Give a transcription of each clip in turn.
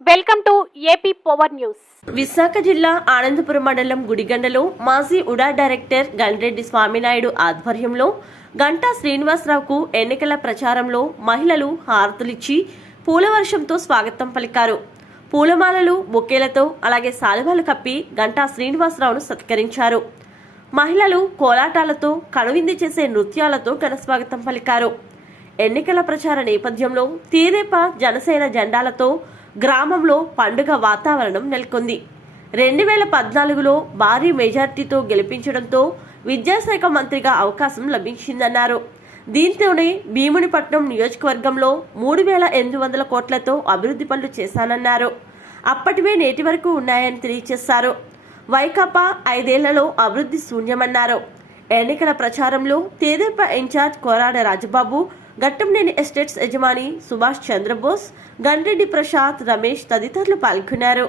Welcome to AP power news Visakha జిల్లా ఆనందపురం మండలం గుడిగండలో మాజీ ఉడా డైరెక్టర్ గండ్రెడ్డి స్వామినాయుడు ఆధ్వర్యంలో గంటా శ్రీనివాసరావుకు ఎన్నికల ప్రచారంలో మహిళలు హారతులిచ్చి పూలవర్షంతో స్వాగతం పలికారు. పూలమాలలు బొకేలతో అలాగే సాలువాలు కప్పి గంటా శ్రీనివాసరావును సత్కరించారు. మహిళలు కోలాటాలతో కనువింది చేసే నృత్యాలతో ఘనస్వాగతం పలికారు. ఎన్నికల ప్రచార నేపథ్యంలో తీరేప జనసేన జెండాలతో గ్రామంలో పండుగ వాతావరణం నెలకొంది. రెండు వేల పద్నాలుగులో భారీ మెజార్టీతో గెలిపించడంతో విద్యాశాఖ మంత్రిగా అవకాశం లభించిందన్నారు. దీంతోనే భీమునిపట్నం నియోజకవర్గంలో మూడు వేల ఎనిమిది వందల కోట్లతో అభివృద్ధి పనులు చేశానన్నారు. అప్పటివే నేటి వరకు ఉన్నాయని తెలియజేశారు వైకాపా ఐదేళ్ళలో అభివృద్ధి శూన్యమన్నారు. ఎన్నికల ప్రచారంలో తేదేపా ఇన్ఛార్జ్ కోరాడ రాజబాబు గట్టంనేని ఎస్టేట్స్ యజమాని సుభాష్ చంద్రబోస్ గండ్రెడ్డి ప్రసాద్ రమేష్ తదితరులు పాల్గొన్నారు.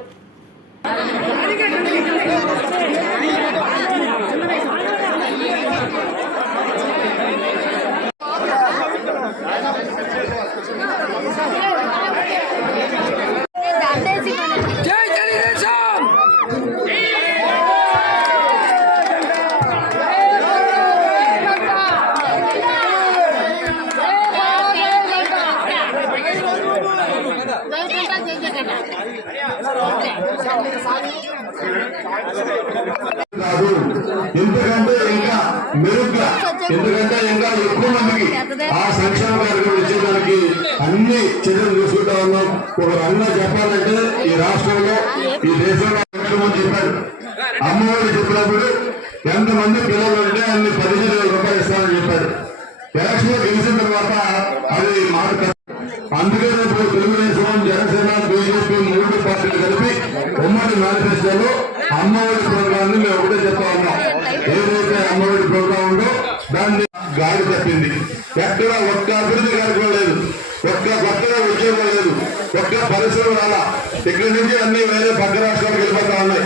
ఎందుకంటే ఇంకా మెరుగ్గా ఎందుకంటే ఇంకా ఎక్కువ మందికి ఆ సంక్షేమ కార్యక్రమం ఇచ్చేదానికి అన్ని చర్యలు తీసుకుంటా ఉన్నాం. ఒక రంగంగా చెప్పాలంటే ఈ రాష్ట్రంలో ఈ దేశంలో సంక్షేమం చెప్పారు. అమ్మఒడి చెప్పినప్పుడు ఎంతమంది పిల్లలు ఉంటే అన్ని పదిహేను వేల రూపాయలు ఇస్తామని చెప్పారు. ఎలక్షన్లో గెలిచిన తర్వాత పార్టీలు కలిపి ఉమ్మడి మేనిఫెస్టోలో అమ్మఒడి ప్రోగ్రామ్ని మేము ఒకటే చెప్తా ఉన్నాం. ఏదైతే అమ్మఒడి ప్రోగ్రామ్ ఉందో దాన్ని గాడి తప్పింది ఎక్కడ ఒక్క అభివృద్ధి కార్యక్రమం లేదు ఒక్క కొత్తగా ఉద్యోగం లేదు ఒక్క పరిశ్రమ రాలా ఇక్కడి నుంచి అన్ని వేరే పక్క రాష్ట్రాలకు వెళ్ళిపోతా ఉన్నాయి.